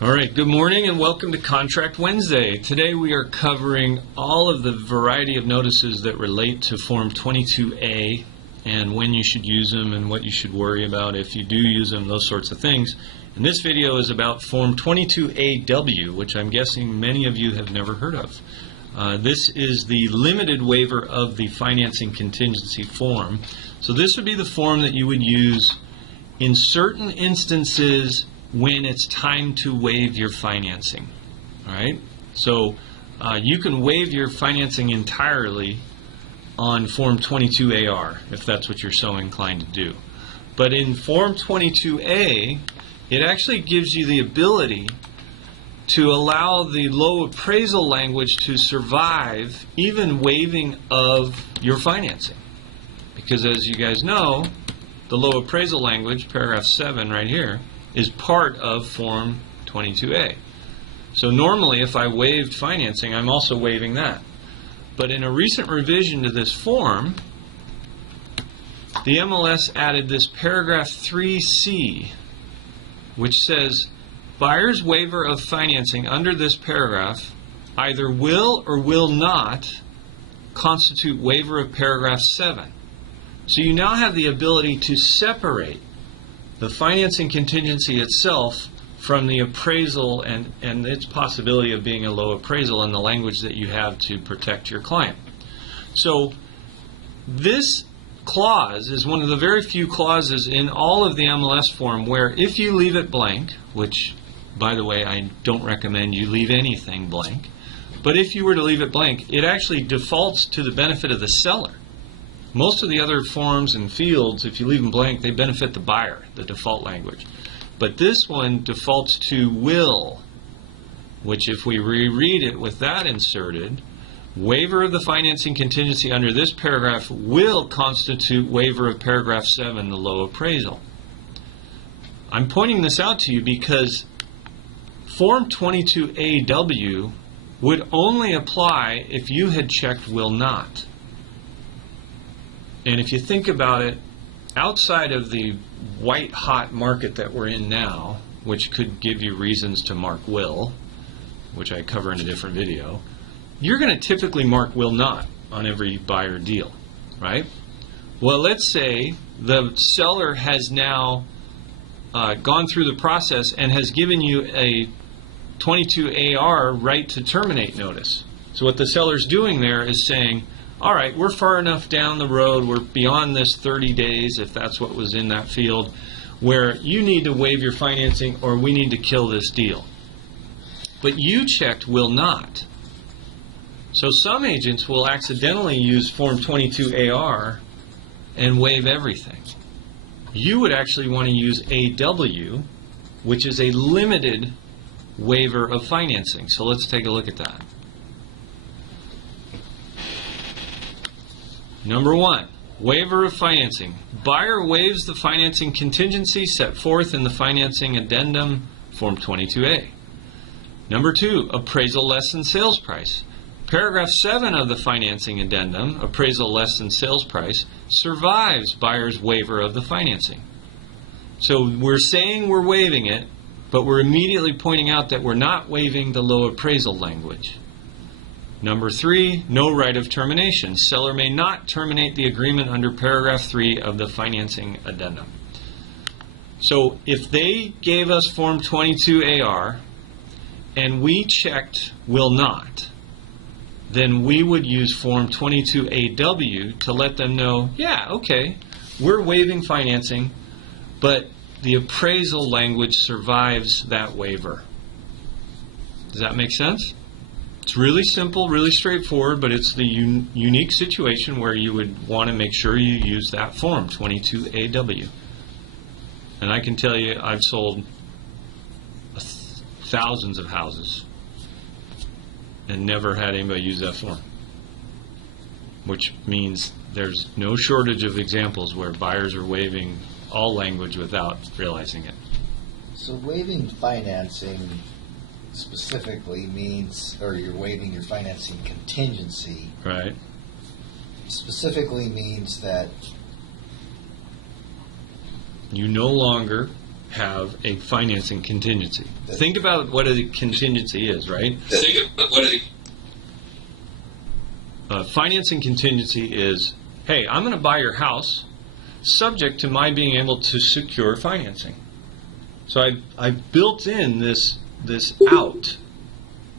All right, good morning and welcome to Contract Wednesday. Today we are covering all of the variety of notices that relate to Form 22A and when you should use them and what you should worry about if you do use them, those sorts of things. And this video is about Form 22AW, which I'm guessing many of you have never heard of. This is the limited waiver of the financing contingency form. So this would be the form that you would use in certain instances when it's time to waive your financing. All right? So you can waive your financing entirely on Form 22AR if that's what you're so inclined to do. But in Form 22A, it actually gives you the ability to allow the low appraisal language to survive even waiving of your financing. Because as you guys know, the low appraisal language, paragraph 7 right here, is part of Form 22A. So normally if I waived financing, I'm also waiving that. But in a recent revision to this form, the MLS added this paragraph 3C, which says, buyer's waiver of financing under this paragraph either will or will not constitute waiver of paragraph 7. So you now have the ability to separate the financing contingency itself from the appraisal and its possibility of being a low appraisal and the language that you have to protect your client. So this clause is one of the very few clauses in all of the MLS form where if you leave it blank, which by the way I don't recommend you leave anything blank, but if you were to leave it blank, it actually defaults to the benefit of the seller. Most of the other forms and fields, if you leave them blank, they benefit the buyer, the default language. But this one defaults to will, which if we reread it with that inserted, waiver of the financing contingency under this paragraph will constitute waiver of paragraph 7, the low appraisal. I'm pointing this out to you because Form 22AW would only apply if you had checked will not. And if you think about it, outside of the white-hot market that we're in now, which could give you reasons to mark will, which I cover in a different video, you're going to typically mark will not on every buyer deal, right? Well, let's say the seller has now gone through the process and has given you a 22AR right to terminate notice. So what the seller's doing there is saying, all right, we're far enough down the road, we're beyond this 30 days, if that's what was in that field, where you need to waive your financing or we need to kill this deal. But you checked will not. So some agents will accidentally use Form 22AR and waive everything. You would actually want to use AW, which is a limited waiver of financing. So let's take a look at that. Number 1, waiver of financing. Buyer waives the financing contingency set forth in the financing addendum, Form 22A. Number 2, appraisal less than sales price. Paragraph 7 of the financing addendum, appraisal less than sales price, survives buyer's waiver of the financing. So we're saying we're waiving it, but we're immediately pointing out that we're not waiving the low appraisal language. Number 3, no right of termination. Seller may not terminate the agreement under paragraph 3 of the financing addendum. So if they gave us Form 22AR and we checked will not, then we would use Form 22AW to let them know, yeah, okay, we're waiving financing, but the appraisal language survives that waiver. Does that make sense? It's really simple, really straightforward, but it's the unique situation where you would want to make sure you use that form, 22AW. And I can tell you I've sold thousands of houses and never had anybody use that form, which means there's no shortage of examples where buyers are waiving all language without realizing it. So waiving financing specifically means, or you're waiving your financing contingency. Right. Specifically means that you no longer have a financing contingency. Think about what a contingency is, right? Think about what a financing contingency is. Hey, I'm going to buy your house subject to my being able to secure financing. So I've built in this out,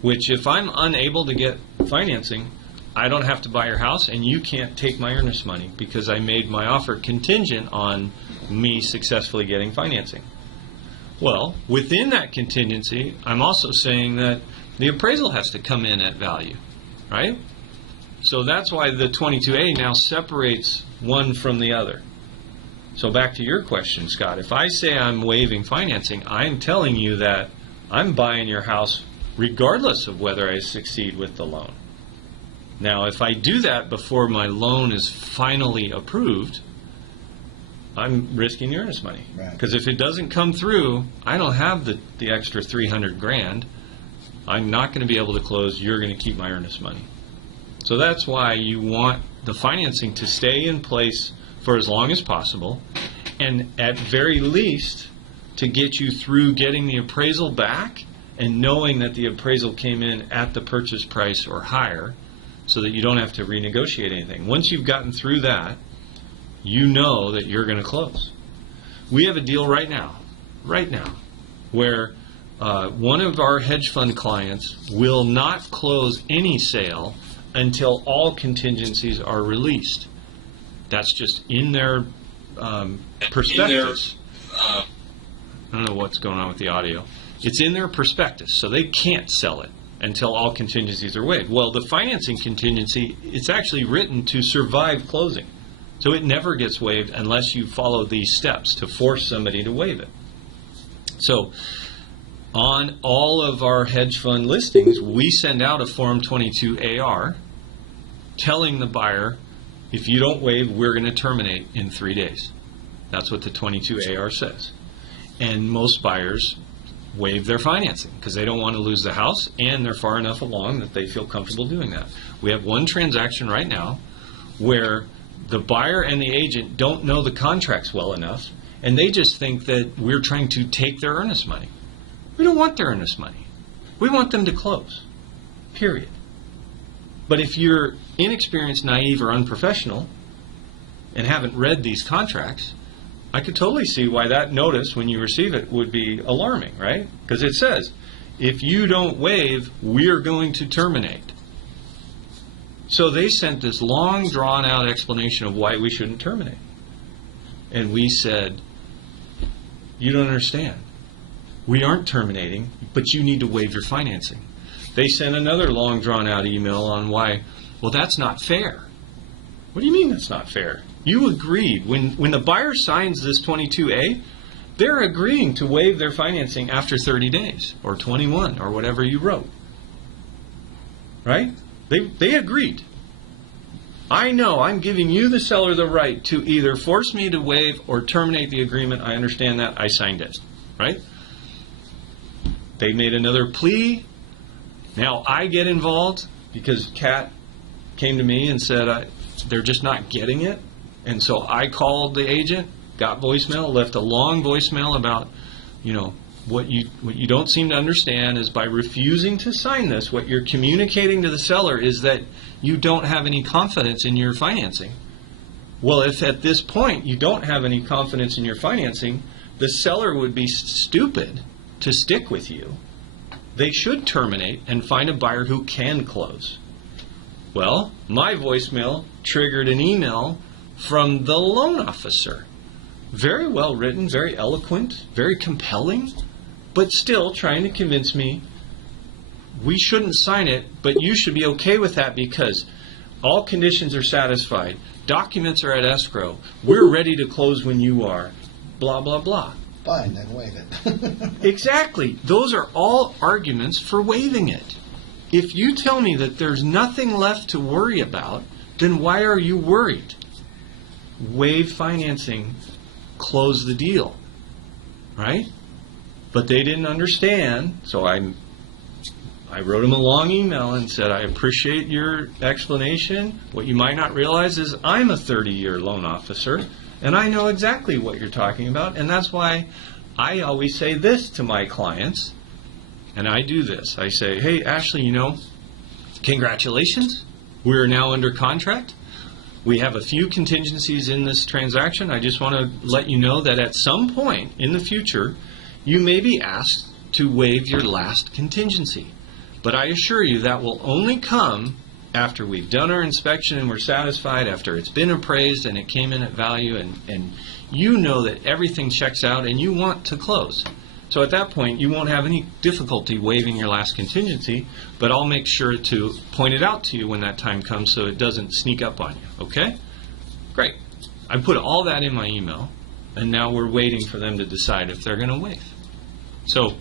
which if I'm unable to get financing, I don't have to buy your house and you can't take my earnest money because I made my offer contingent on me successfully getting financing. Well, within that contingency, I'm also saying that the appraisal has to come in at value, right? So that's why the 22A now separates one from the other. So back to your question, Scott, if I say I'm waiving financing, I'm telling you that I'm buying your house regardless of whether I succeed with the loan. Now, if I do that before my loan is finally approved, I'm risking your earnest money. Because if it doesn't come through, I don't have the extra $300,000. I'm not going to be able to close. You're going to keep my earnest money. So that's why you want the financing to stay in place for as long as possible, and at very least to get you through getting the appraisal back and knowing that the appraisal came in at the purchase price or higher, so that you don't have to renegotiate anything. Once you've gotten through that, you know that you're going to close. We have a deal right now, where one of our hedge fund clients will not close any sale until all contingencies are released. That's just in their prospectus. I don't know what's going on with the audio. It's in their prospectus, so they can't sell it until all contingencies are waived. Well, the financing contingency, it's actually written to survive closing. So it never gets waived unless you follow these steps to force somebody to waive it. So on all of our hedge fund listings, we send out a Form 22AR telling the buyer, if you don't waive, we're going to terminate in 3 days. That's what the 22AR says. And most buyers waive their financing because they don't want to lose the house, and they're far enough along that they feel comfortable doing that. We have one transaction right now where the buyer and the agent don't know the contracts well enough, and they just think that we're trying to take their earnest money. We don't want their earnest money. We want them to close, period. But if you're inexperienced, naive, or unprofessional and haven't read these contracts, I could totally see why that notice, when you receive it, would be alarming, right? Because it says, if you don't waive, we're going to terminate. So they sent this long, drawn-out explanation of why we shouldn't terminate. And we said, you don't understand. We aren't terminating, but you need to waive your financing. They sent another long, drawn-out email on why, well, that's not fair. What do you mean that's not fair? You agreed. When the buyer signs this 22A, they're agreeing to waive their financing after 30 days or 21 or whatever you wrote. Right? They agreed. I know I'm giving you, the seller, the right to either force me to waive or terminate the agreement. I understand that. I signed it. Right? They made another plea. Now I get involved because Kat came to me and said they're just not getting it. And so I called the agent, got voicemail, left a long voicemail about, what you don't seem to understand is by refusing to sign this, what you're communicating to the seller is that you don't have any confidence in your financing. Well, if at this point you don't have any confidence in your financing, the seller would be stupid to stick with you. They should terminate and find a buyer who can close. Well, my voicemail triggered an email from the loan officer. Very well written, very eloquent, very compelling, but still trying to convince me we shouldn't sign it, but you should be okay with that because all conditions are satisfied. Documents are at escrow. We're ready to close when you are. Blah, blah, blah. Fine, then waive it. Exactly. Those are all arguments for waiving it. If you tell me that there's nothing left to worry about, then why are you worried? Waive financing, close the deal, right? But they didn't understand, so I wrote them a long email and said, I appreciate your explanation. What you might not realize is I'm a 30-year loan officer, and I know exactly what you're talking about, and that's why I always say this to my clients, and I do this. I say, hey, Ashley, congratulations. We're now under contract. We have a few contingencies in this transaction. I just want to let you know that at some point in the future, you may be asked to waive your last contingency. But I assure you that will only come after we've done our inspection and we're satisfied, after it's been appraised and it came in at value, and you know that everything checks out and you want to close. So at that point, you won't have any difficulty waiving your last contingency, but I'll make sure to point it out to you when that time comes so it doesn't sneak up on you, okay? Great. I put all that in my email, and now we're waiting for them to decide if they're going to waive. So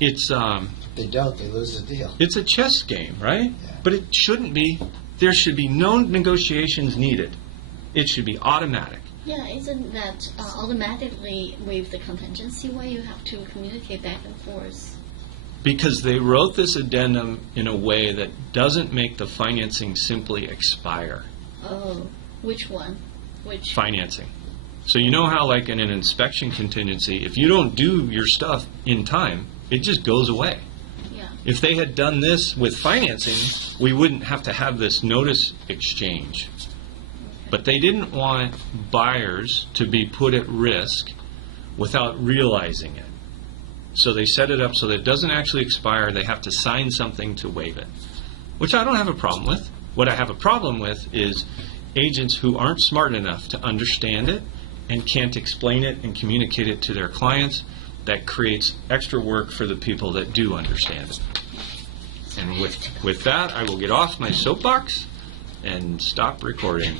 it's If they don't, they lose the deal. it's a chess game, right? Yeah. But it shouldn't be. There should be no negotiations needed. It should be automatic. Yeah, isn't that automatically with the contingency where you have to communicate back and forth? Because they wrote this addendum in a way that doesn't make the financing simply expire. Oh, which one? Which? Financing. So you know how, like in an inspection contingency, if you don't do your stuff in time, it just goes away. Yeah. If they had done this with financing, we wouldn't have to have this notice exchange. But they didn't want buyers to be put at risk without realizing it. So they set it up so that it doesn't actually expire. They have to sign something to waive it, which I don't have a problem with. What I have a problem with is agents who aren't smart enough to understand it and can't explain it and communicate it to their clients. That creates extra work for the people that do understand it. And with that, I will get off my soapbox and stop recording.